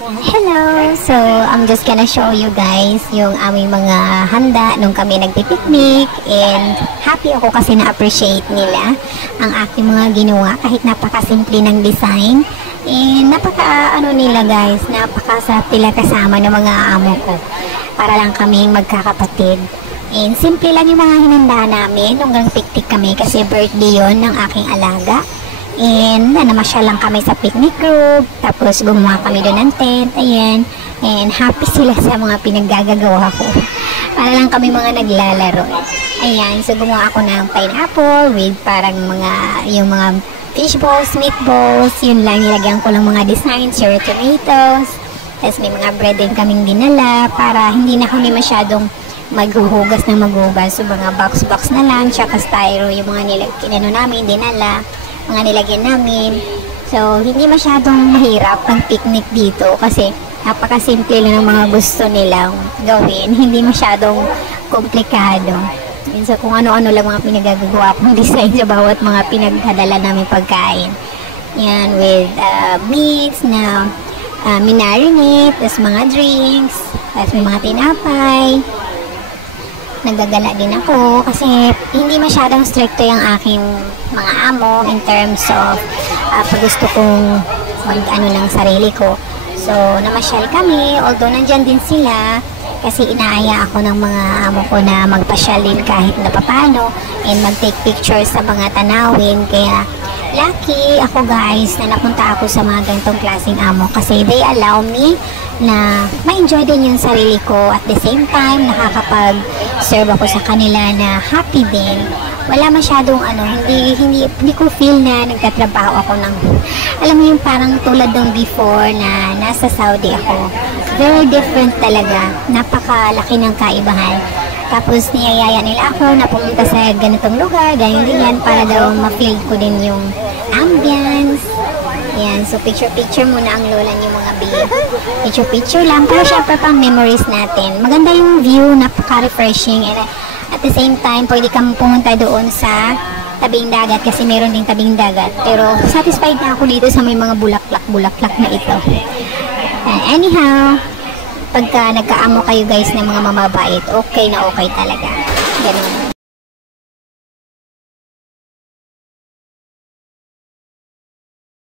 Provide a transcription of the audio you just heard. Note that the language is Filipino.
Hello! So, I'm just gonna show you guys yung aming mga handa nung kami nagpipiknik, and happy ako kasi na-appreciate nila ang aking mga ginawa kahit napakasimple ng design, and nila guys, napakasarap nila kasama ng mga amo ko para lang kaming magkakapatid. And simple lang yung mga hinanda namin nung piknik kami kasi birthday yon ng aking alaga. And namasyal lang kami sa picnic group, tapos gumawa kami doon ng tent, ayan. And happy sila sa mga pinaggagawa ko. Para lang kami mga naglalaro. Ayan, so gumawa ako ng pineapple with parang yung mga fish balls, meatballs, yun lang, nilagyan ko lang mga designs, cherry tomatoes. Tapos may mga bread din kaming dinala para hindi na kami masyadong maghuhugas. So mga box na lang, tsaka styro yung mga namin, dinala, mga nilagyan namin. So, hindi masyadong mahirap ang picnic dito kasi napakasimple lang ng mga gusto nilang gawin. Hindi masyadong komplikado. So, kung ano-ano lang mga pinagagawa kong design sa bawat mga pinagdadala namin pagkain. Yan, with meats na minarinate, tapos mga drinks, tapos may mga tinapay. Nagagala din ako kasi hindi masyadong stricto yung aking mga amo in terms of pag gusto kong lang sarili ko. So, namasyal kami, although nandyan din sila kasi inaaya ako ng mga amo ko na magpasyal din kahit na papano and mag-take pictures sa mga tanawin. Kaya lucky ako guys na napunta ako sa mga ganitong klaseng amo kasi they allow me na ma-enjoy din yung sarili ko, at the same time nakakapag-serve ako sa kanila na happy din. Wala masyadong hindi ko feel na nagtatrabaho ako ng, alam mo yung parang tulad ng before na nasa Saudi ako. Very different talaga, napakalaki ng kaibahan. Tapos niyayaya nila ako na pumunta sa ganitong lugar, ganyan para daw ma-feel ko din yung ambience. Yan, so picture muna ang lola niyo mga babe. Picture lang, pero syempre pang memories natin. Maganda yung view, napaka-refreshing, and at the same time, pwede kang pumunta doon sa tabing dagat kasi meron ding tabing dagat. Pero satisfied na ako dito sa may mga bulaklak na ito. Anyhow, pagka nagkaamo kayo guys ng mga mamabait, okay na okay talaga. Ganun.